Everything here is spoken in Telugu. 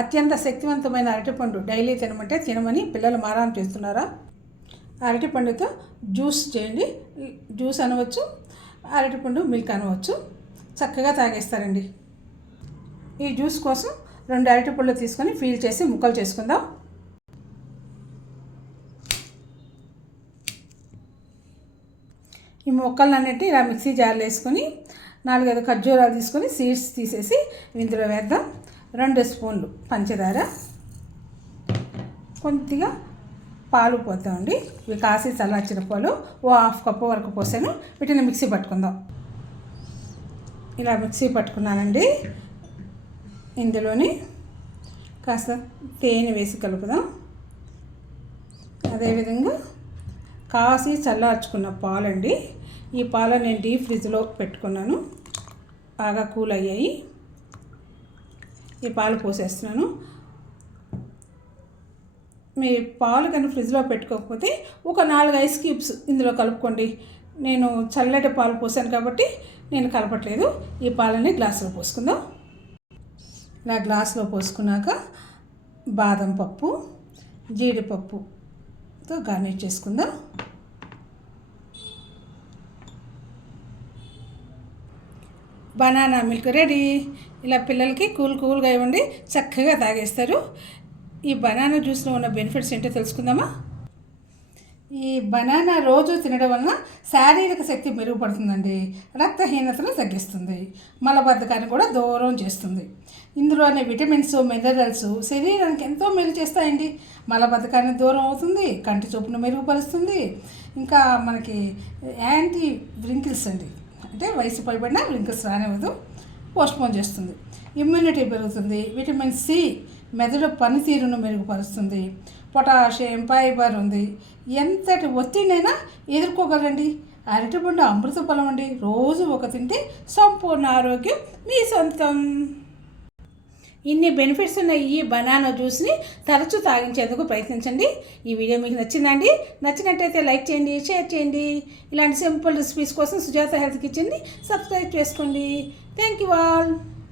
అత్యంత శక్తివంతమైన అరటిపండు డైలీ తినమంటే తినమని పిల్లలు మారాం చేస్తున్నారా? అరటిపండుతో జ్యూస్ చేయండి. జ్యూస్ అనవచ్చు, అరటిపండు మిల్క్ అనవచ్చు. చక్కగా తాగేస్తారండి. ఈ జ్యూస్ కోసం 2 అరటిపళ్ళు తీసుకొని ఫీల్ చేసి ముక్కలు చేసుకుందాం. ఈ ముక్కలన్నింటినీ ఇలా మిక్సీ జార్లో వేసుకొని 4-5 ఖర్జూరాలు తీసుకొని సీడ్స్ తీసేసి ఇందులో వేద్దాం. 2 స్పూన్లు పంచదార, కొద్దిగా పాలు పోద్దామండి. ఇవి కాసి చల్లార్చిన పాలు 1/2 కప్పు వరకు పోసాను. వీటిని మిక్సీ పట్టుకుందాం. ఇలా మిక్సీ పట్టుకున్నానండి. ఇందులోని కాస్త తేనె వేసి కలుపుదాం. అదేవిధంగా కాసి చల్లార్చుకున్న పాలండి. ఈ పాలు నేను డీప్ ఫ్రిడ్జ్లో పెట్టుకున్నాను, బాగా కూల్ అయ్యాయి. ఈ పాలు పోసేస్తున్నాను. మీ పాలు కానీ ఫ్రిడ్జ్లో పెట్టుకోకపోతే ఒక 4 ఐస్ క్యూబ్స్ ఇందులో కలుపుకోండి. నేను చల్లటి పాలు పోసాను కాబట్టి నేను కలపట్లేదు. ఈ పాలని గ్లాసులో పోసుకుందాం. ఇలా గ్లాసులో పోసుకున్నాక బాదం పప్పు, జీడిపప్పుతో గార్నిష్ చేసుకుందాం. Banana milk ready. ఇలా పిల్లలకి కూల్గా ఇవ్వండి, చక్కగా తాగేస్తారు. ఈ బనానా జ్యూస్లో ఉన్న బెనిఫిట్స్ ఏంటో తెలుసుకుందామా? ఈ బనానా రోజు తినడం వలన శారీరక శక్తి మెరుగుపడుతుందండి. రక్తహీనతను తగ్గిస్తుంది, మలబద్ధకాన్ని కూడా దూరం చేస్తుంది. ఇందులోని విటమిన్స్, మినరల్స్ శరీరానికి ఎంతో మేలు చేస్తాయండి. మలబద్ధకాన్ని దూరం అవుతుంది, కంటి చూపును మెరుగుపరుస్తుంది. ఇంకా మనకి యాంటీ వ్రింకిల్స్ అండి, అంటే వయసు పైబడిన వ్రింకిల్స్ రానివ్వదు, పోస్ట్పోన్ చేస్తుంది. ఇమ్యూనిటీ పెరుగుతుంది. విటమిన్ సి మెదడు పనితీరును మెరుగుపరుస్తుంది. పొటాషియం, ఫైబర్ ఉంది. ఎంతటి ఒత్తిడినైనా ఎదుర్కోగలండి. అరటిపండు అమృత ఫలం అండి. రోజు ఒక తింటే సంపూర్ణ ఆరోగ్యం మీ సొంతం. ఇన్ని బెనిఫిట్స్ ఉన్న ఈ బనానా జ్యూస్ని తరచూ తాగించేందుకు ప్రయత్నించండి. ఈ వీడియో మీకు నచ్చిందండి? నచ్చినట్టయితే లైక్ చేయండి, షేర్ చేయండి. ఇలాంటి సింపుల్ రెసిపీస్ కోసం సుజాత హెల్త్ కిచెన్ని సబ్స్క్రైబ్ చేసుకోండి. Thank you all.